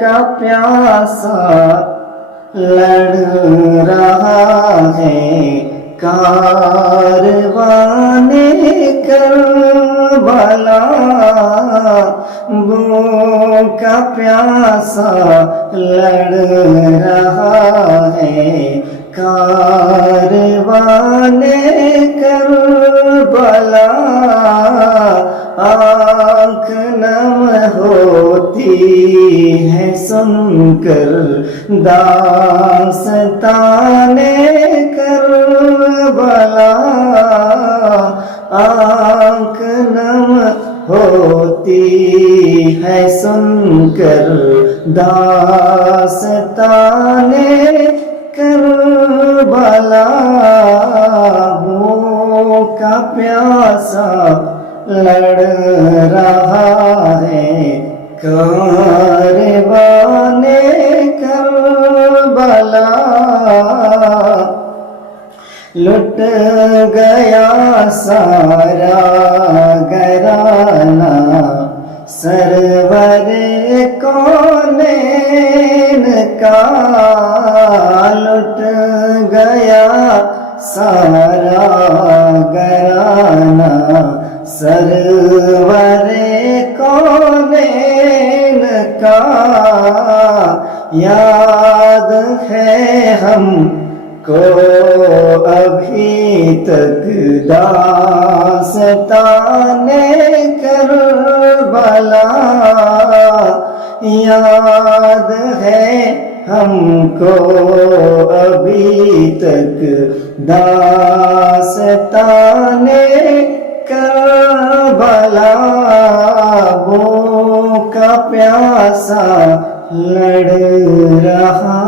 کا پیاسا لڑ رہا ہے کارواں کربلا، وہ کا پیاسا لڑ رہا ہے کارواں کربلا، آنکھ نم ہوتی ہے سن کر داستان کربلا، آنکھ نم ہوتی ہے سن کر داستان کربلا، وہ کا پیاسا لڑ رہا ہے کارواں کربلا، لٹ گیا سارا گھرانہ سرور کونین کا، لٹ گیا سارا گھرانہ سرور کونین کا، یاد ہے ہم کو ابھی تک داستان کربلا، یاد ہے ہم کو ابھی تک داستان کربلا، وہ کا پیاسا لڑ رہا